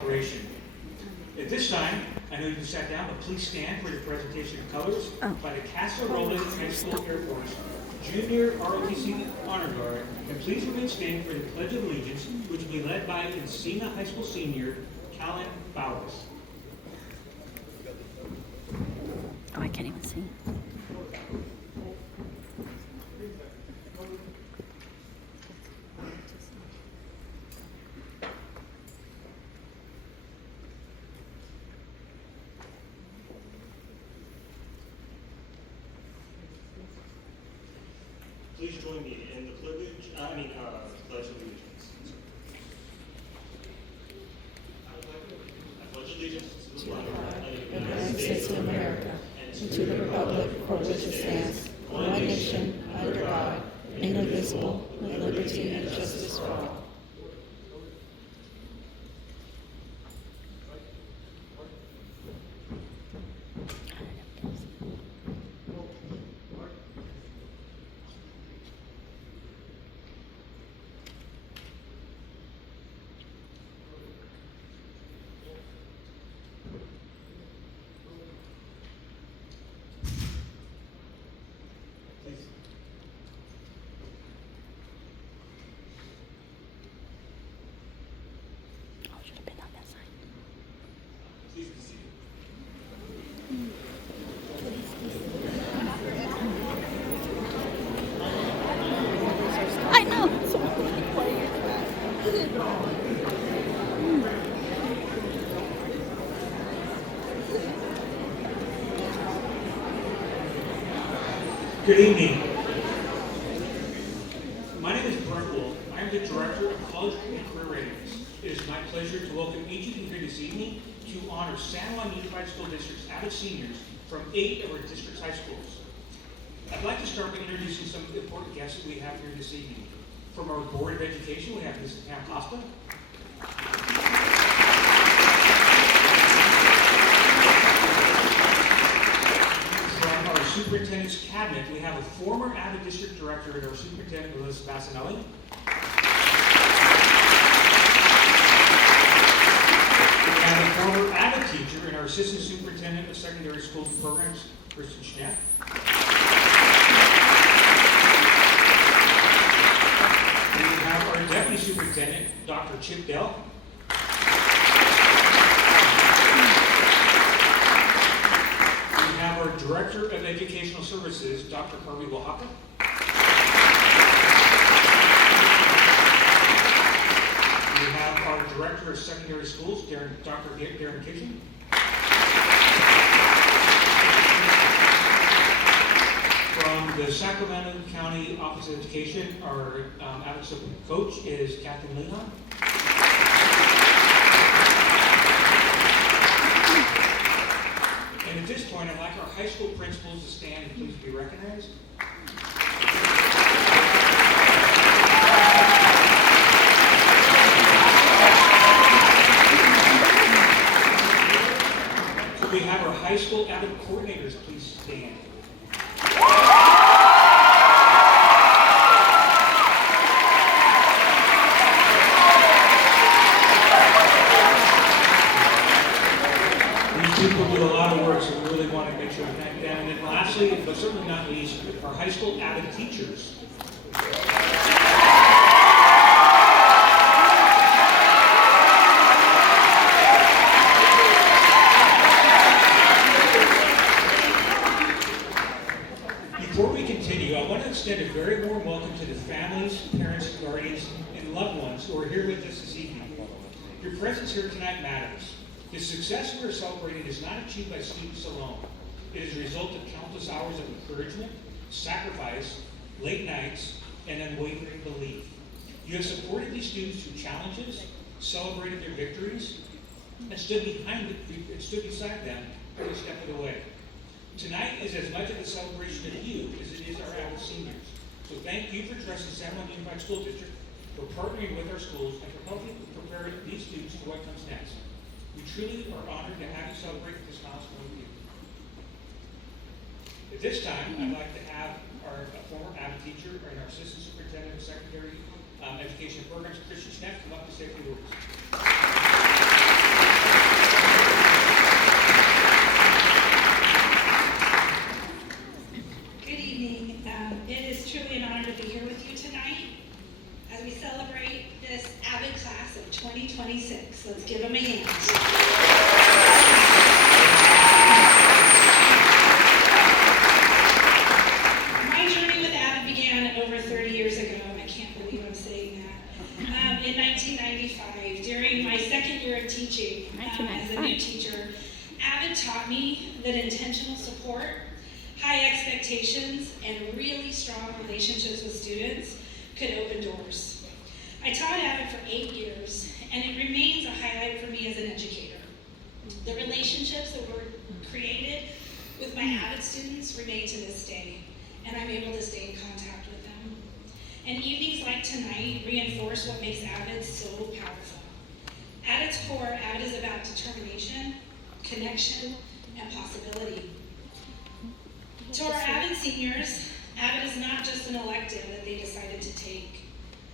At this time, I know you sat down, but please stand for the presentation of colors by the Casa Roland High School Air Force Junior ROTC Honor Guard, and please remain standing for the Pledge of Allegiance, which will be led by Encina High School Senior, Callan Bowers. Oh, I can't even see. Please join me in the Pledge of Allegiance. I pledge allegiance to the flag of the United States of America, and to the republic for which it stands, one nation, under God, indivisible, with liberty and justice for all. Oh, should have been on that side. Please be seated. I know. Good evening. My name is Brent Wolf. I am the Director of College and Career Readiness. It is my pleasure to welcome each of you here this evening to honor San Juan Unified School District's AVID seniors from 8 of our district's high schools. I'd like to start by introducing some important guests that we have here this evening. From our Board of Education, we have Mrs. Pam Costa. From our Superintendent's Cabinet, we have a former AVID District Director and our Superintendent, Melissa Bassanelli. We have a former AVID teacher and our Assistant Superintendent of Secondary Schools and Programs, Kristen Schnepp. We have our Deputy Superintendent, Dr. Chip Dell. We have our Director of Educational Services, Dr. Harvey Oaxaca. We have our Director of Secondary Schools, Dr. Darren Kitchen. From the Sacramento County Office of Education, our AVID coach is Kathleen Leon. And at this point, I'd like our high school principals to stand and please be recognized. We have our high school AVID coordinators, please stand. These people do a lot of work, so we really want to make sure to thank them. And then lastly, but certainly not least, our high school AVID teachers. Before we continue, I want to extend a very warm welcome to the families, parents, guardians, and loved ones who are here with us this evening. Your presence here tonight matters. The success we are celebrating is not achieved by students alone. It is a result of countless hours of encouragement, sacrifice, late nights, and unwavering belief. You have supported these students through challenges, celebrated their victories, and stood beside them every step of the way. Tonight is as much of a celebration of you as it is our AVID seniors. So thank you for trusting San Juan Unified School District, for partnering with our schools, and for helping prepare these students for what comes next. We truly are honored to have you celebrate this milestone with you. At this time, I'd like to have our former AVID teacher and our Assistant Superintendent of Secondary Education Programs, Kristen Schnepp, come up to say a few words. Let's give them a hand. My journey with AVID began over 30 years ago. I can't believe I'm saying that. In 1995, during my second year of teaching as a new teacher, AVID taught me that intentional support, high expectations, and really strong relationships with students could open doors. I taught AVID for 8 years, and it remains a highlight for me as an educator. The relationships that were created with my AVID students remain to this day, and I'm able to stay in contact with them. And evenings like tonight reinforce what makes AVID so powerful. At its core, AVID is about determination, connection, and possibility. To our AVID seniors, AVID is not just an elective that they decided to take.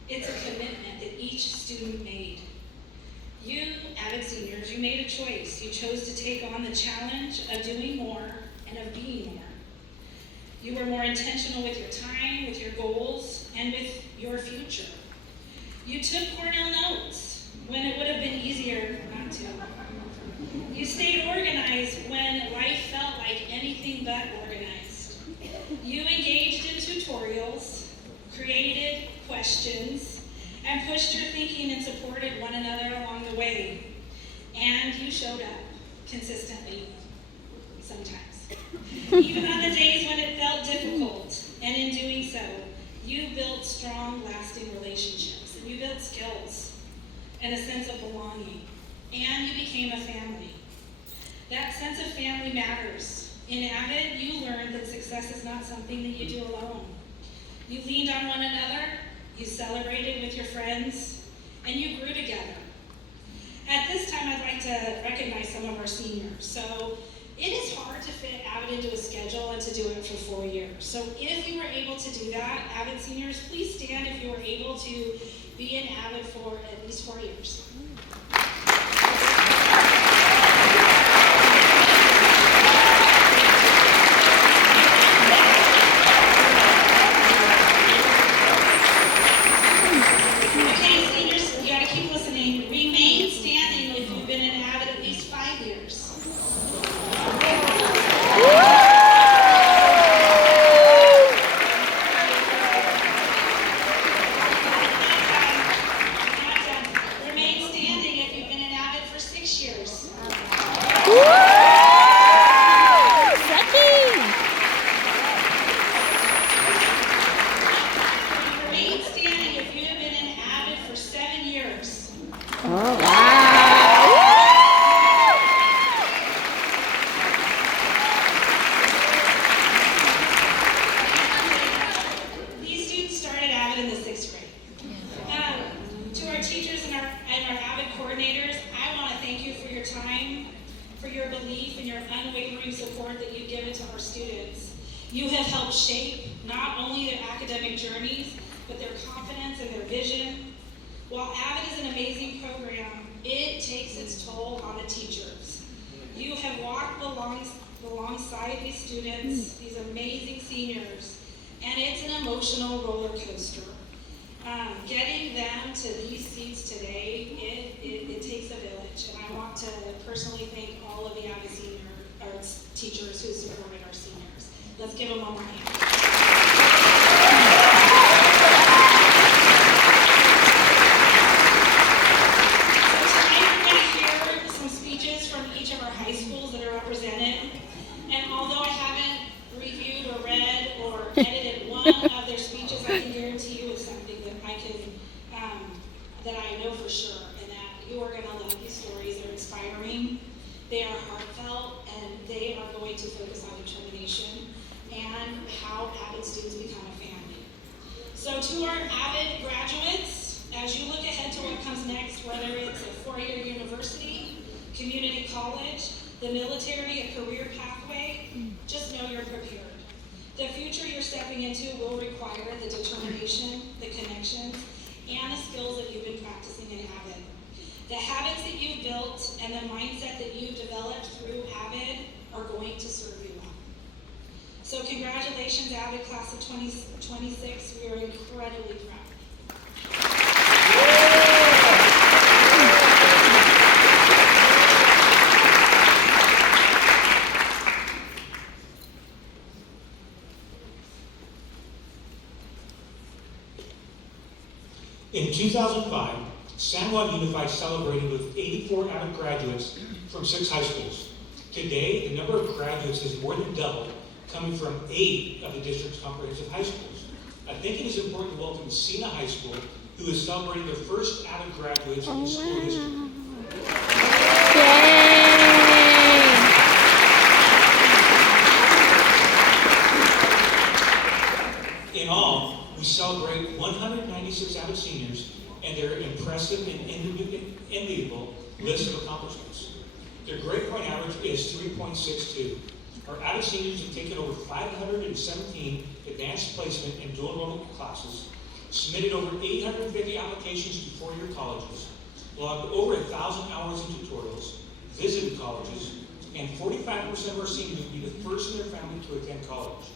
It's a commitment that each student made. You, AVID seniors, you made a choice. You chose to take on the challenge of doing more and of being more. You were more intentional with your time, with your goals, and with your future. You took Cornell notes when it would have been easier not to. You stayed organized when life felt like anything but organized. You engaged in tutorials, created questions, and pushed your thinking and supported one another along the way. And you showed up consistently, sometimes. Even on the days when it felt difficult, and in doing so, you built strong, lasting relationships, and you built skills and a sense of belonging, and you became a family. That sense of family matters. In AVID, you learned that success is not something that you do alone. You leaned on one another, you celebrated with your friends, and you grew together. At this time, I'd like to recognize some of our seniors. So it is hard to fit AVID into a schedule and to do it for 4 years. So if you were able to do that, AVID seniors, please stand if you were able to be in AVID for at least 4 years. Okay, seniors, you gotta keep listening. Remain standing if you've been in AVID at least 5 years. Remain standing if you've been in AVID for 6 years. Remain standing if you have been in AVID for 7 years. These students started AVID in the 6th grade. To our teachers and our AVID coordinators, I want to thank you for your time, for your belief and your unwavering support that you've given to our students. You have helped shape not only their academic journeys, but their confidence and their vision. While AVID is an amazing program, it takes its toll on the teachers. You have walked alongside these students, these amazing seniors, and it's an emotional roller coaster. Getting them to these seats today, it takes a village, and I want to personally thank all of the AVID teachers who supported our seniors. Let's give them one more hand. And although I haven't reviewed or read or edited one of their speeches, I can guarantee you it's something that that I know for sure, and that you are going to love these stories. They're inspiring, they are heartfelt, and they are going to focus on determination and how AVID students become a family. So to our AVID graduates, as you look ahead to what comes next, whether it's a 4-year university, community college, the military, a career pathway, just know you're prepared. The future you're stepping into will require the determination, the connections, and the skills that you've been practicing in AVID. The habits that you've built and the mindset that you've developed through AVID are going to serve you well. So congratulations, AVID class of 2026. We are incredibly proud. 2005, San Juan Unified celebrated with 84 AVID graduates from 6 high schools. Today, the number of graduates has more than doubled, coming from 8 of the district's comprehensive high schools. I think it is important to welcome Sena High School, who is celebrating their first AVID graduates in the school district. In all, we celebrate 196 AVID seniors and their impressive and enviable list of accomplishments. Their grade point average is 3.62. Our AVID seniors have taken over 517 advanced placement and dual enrollment classes, submitted over 850 applications to four-year colleges, logged over 1,000 hours in tutorials, visited colleges, and 45% of our seniors will be the first in their family to attend college.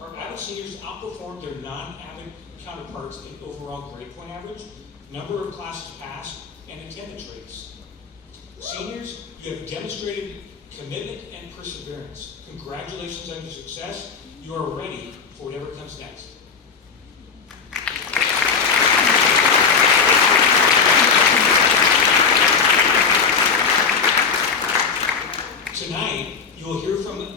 Our AVID seniors outperformed their non-AVID counterparts in overall grade point average, number of classes passed, and attendance rates. Seniors, you have demonstrated commitment and perseverance. Congratulations on your success. You are ready for whatever comes next. Tonight, you will hear from an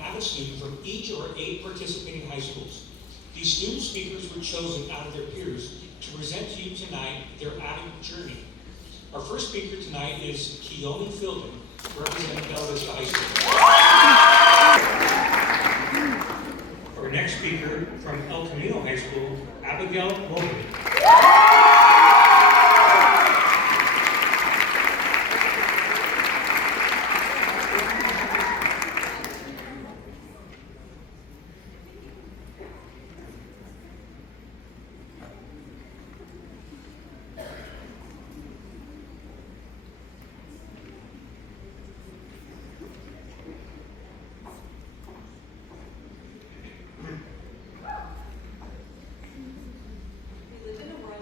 AVID student from each of our 8 participating high schools. These student speakers were chosen out of their peers to present to you tonight their AVID journey. Our first speaker tonight is Keone Filden, representing Bella Vista High School. Our next speaker from El Camino High School, Abigail Mobley.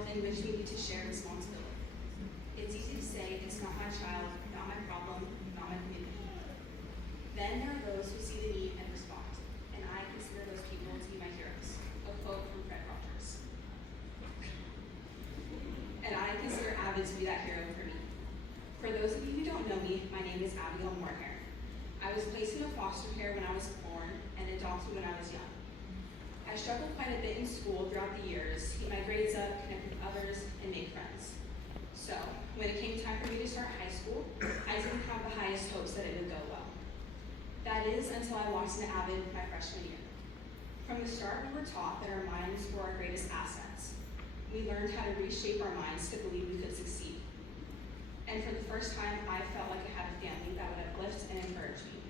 In which we need to share responsibility. It's easy to say, it's not my child, not my problem, not my community. Then there are those who see the need and respond, and I consider those people to be my heroes. A quote from Fred Rogers. And I consider AVID to be that hero for me. For those of you who don't know me, my name is Abigail Moorhair. I was placed in a foster care when I was born and adopted when I was young. I struggled quite a bit in school throughout the years, get my grades up, connect with others, and make friends. So, when it came time for me to start high school, I didn't have the highest hopes that it would go well. That is until I walked into AVID my freshman year. From the start, we were taught that our minds were our greatest assets. We learned how to reshape our minds to believe we could succeed. And for the first time, I felt like I had a family that would uplift and encourage me.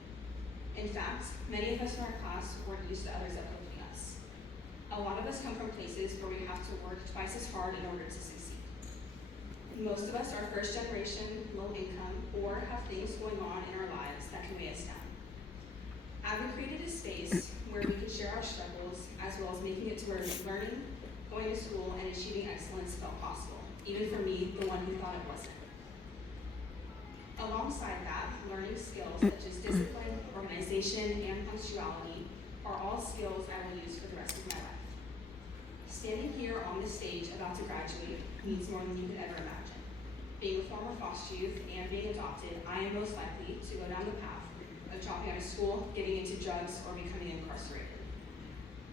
In fact, many of us in our class weren't used to others uplifting us. A lot of us come from places where we have to work twice as hard in order to succeed. Most of us are first generation, low income, or have things going on in our lives that can weigh us down. AVID created a space where we could share our struggles, as well as making it to where learning, going to school, and achieving excellence felt possible, even for me, the one who thought it wasn't. Alongside that, learning skills such as discipline, organization, and punctuality are all skills I will use for the rest of my life. Standing here on this stage about to graduate means more than you could ever imagine. Being a former foster youth and being adopted, I am most likely to go down the path of dropping out of school, getting into drugs, or becoming incarcerated.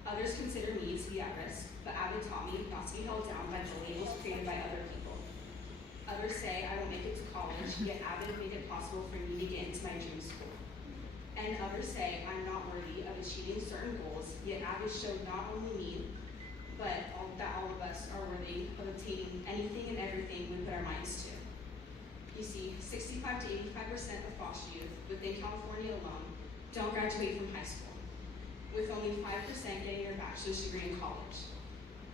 Others consider me to be at risk, but AVID taught me not to be held down by the labels created by other people. Others say I will make it to college, yet AVID made it possible for me to get into my dream school. And others say I'm not worthy of achieving certain goals, yet AVID showed not only me, but that all of us are worthy of obtaining anything and everything we put our minds to. You see, 65 to 85% of foster youth within California alone don't graduate from high school, with only 5% getting their bachelor's degree in college.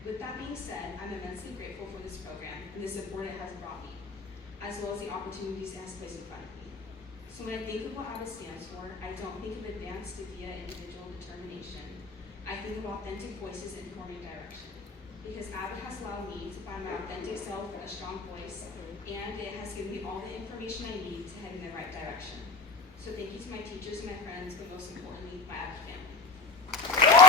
With that being said, I'm immensely grateful for this program and the support it has brought me, as well as the opportunities it has placed in front of me. So when I think of what AVID stands for, I don't think of advanced via individual determination. I think of authentic voices informing direction. Because AVID has allowed me to find my authentic self with a strong voice, and it has given me all the information I need to head in the right direction. So thank you to my teachers and my friends, but most importantly, my AVID family.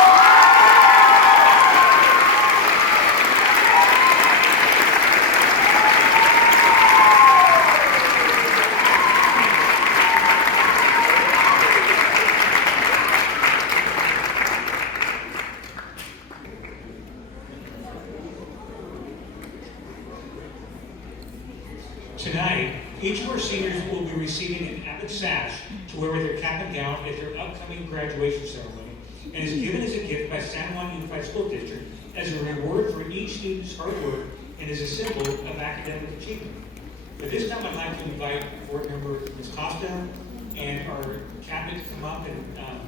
receiving an AVID sash to wear with their cap and gown at their upcoming graduation ceremony, and is given as a gift by San Juan Unified School District as a reward for each student's hard work and as a symbol of academic achievement. At this time, I'd like to invite Board Member Ms. Costa and our cabinet to come up, and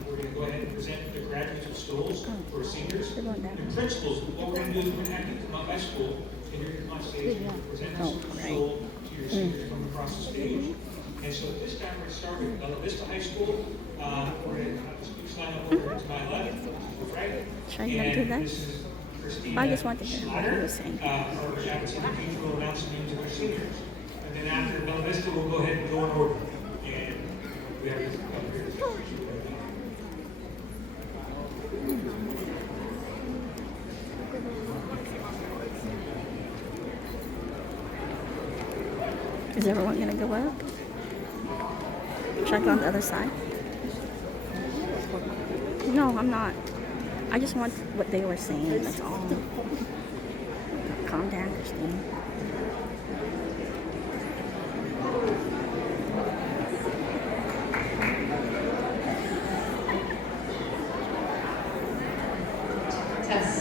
we're going to go ahead and present the graduates of schools who are seniors. And principals, what we're going to do is we're going to have you come up by school, and you're going to come on stage and present the school to your seniors from across the stage. And so at this time, we're going to start with Bella Vista High School. We're going to have the speech line up over to my left, right? Should I even do that? This is Christina I just want to hear what he Schlatter. was saying. Our cabinet teacher will announce the names of our seniors. And then after Bella Vista, we'll go ahead and go in order. And we have this up here. Is everyone going to go up? Should I go on the other side? No, I'm not. I just want what they were saying, that's all. Calm down, Christine. Test.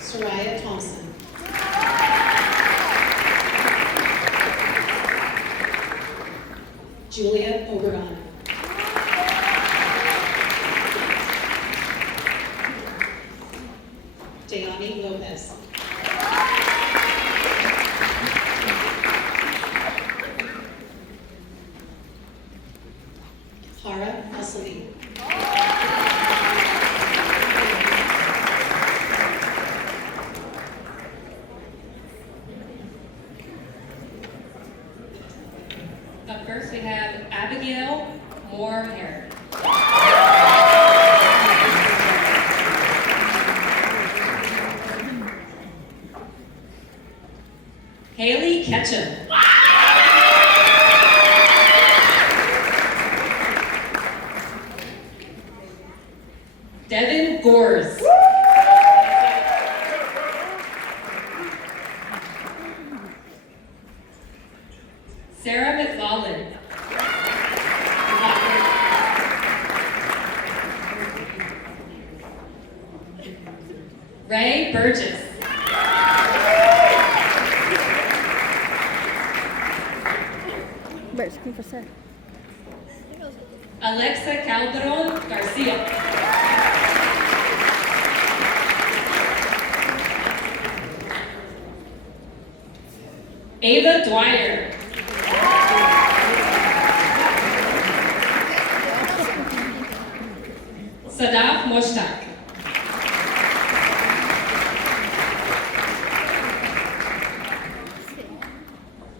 Soraya Thompson. Julia Oberon. Dayani Lopez. Hara Asali. Up first, we have Abigail Moore-Harris. Haley Ketchum. Devin Gores. Sarah McLaughlin. Ray Burgess. Where's Queen for Sir? Alexa Calderon Garcia. Ava Dwyer. Sadaf Moshtaq.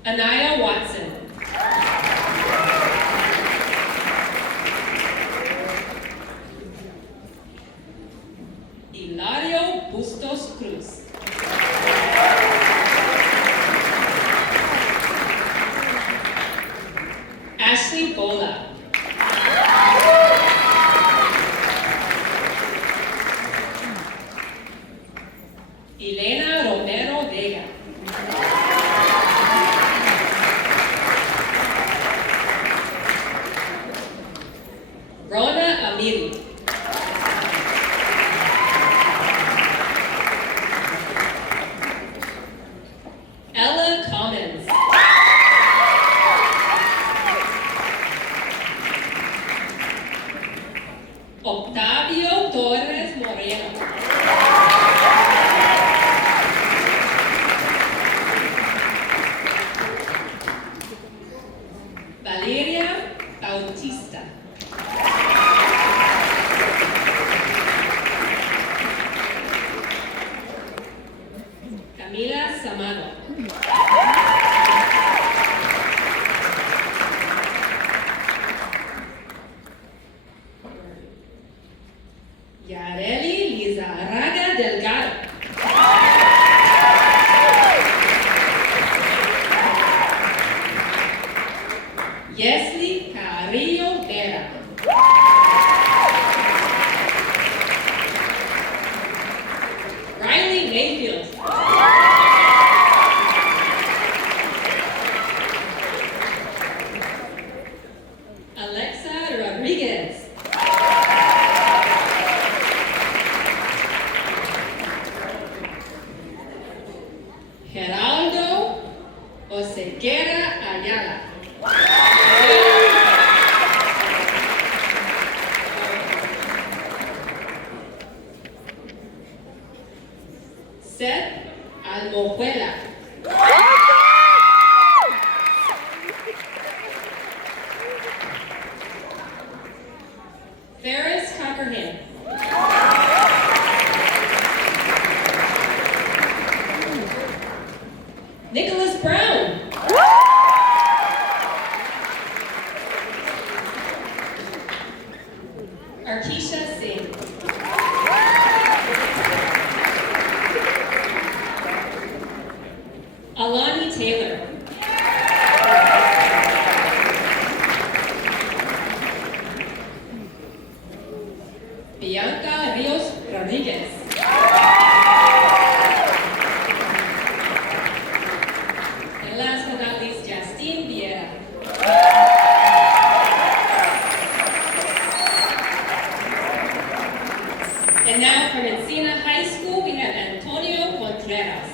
Anaya Watson. Hilario Bustos Cruz. Ashley Bola. Elena Romero Vega. Rona Amiri. Ella Commons. Octavio Torres Moreno. Valeria Bautista. Camila Samano. Yareli Lizarraga Delgado. Yesley Carrillo Vera. Riley Mayfield. Guerra Ayala. Seth Almojuela. Ferris Cockerham. Nicholas Brown. Arkisha Singh. Alani Taylor. Bianca Rios Rodriguez. And last but not least, Justine Vieira. And now from Encina High School, we have Antonio Contreras.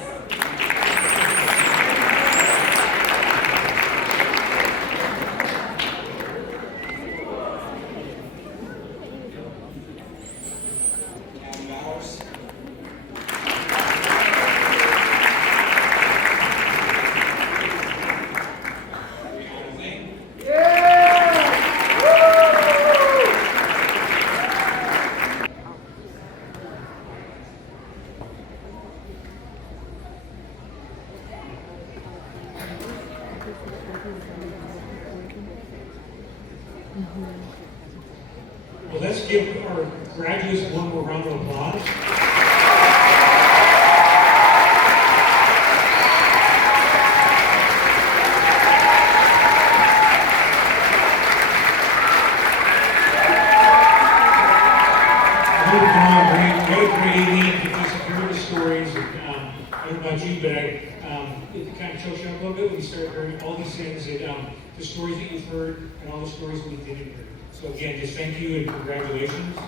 Well, let's give our graduates one more round of applause. Great evening. Just heard the stories. I don't know about you, but it kind of chokes you up a little bit when you start hearing all these things, and the stories that you've heard, and all the stories we didn't hear. So again, just thank you and congratulations. I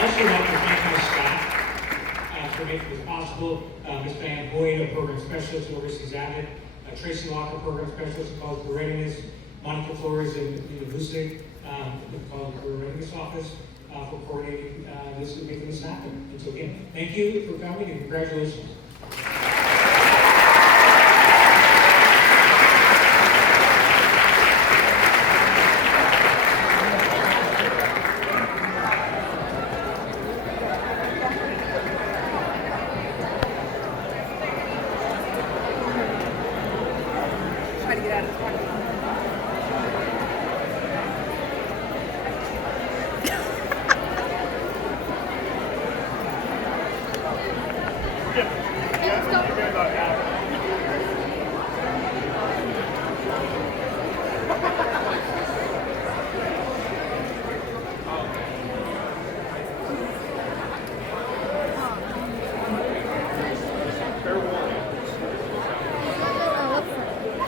also want to thank my staff for making this possible. Ms. Van Boyd, a program specialist who oversees AVID, Tracy Walker, program specialist in college career readiness, Monica Flores in Lustig, the college career readiness office, for coordinating this and making this happen. And so again, thank you for coming and congratulations.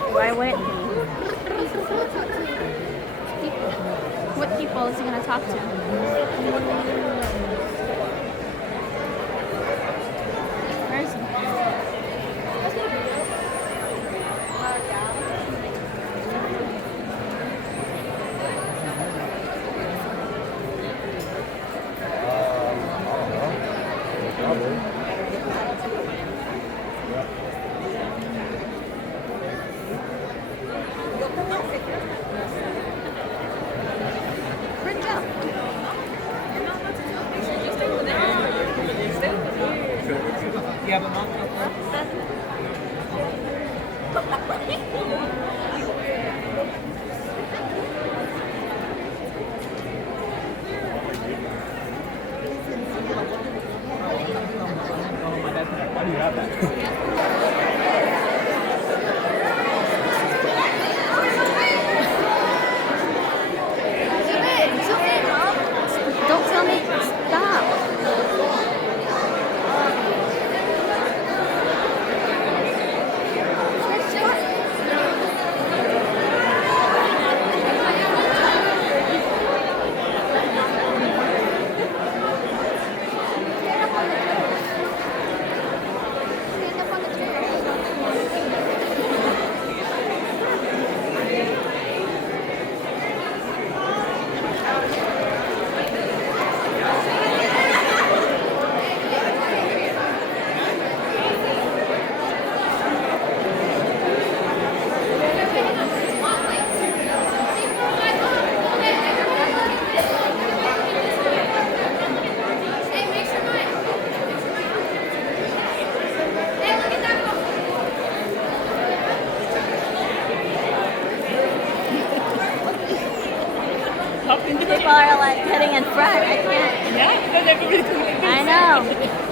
Why wouldn't he? What people is he going to talk to? Where is Don't tell me. Stop. like getting in front. I can't. Yeah, because everybody's going. I know.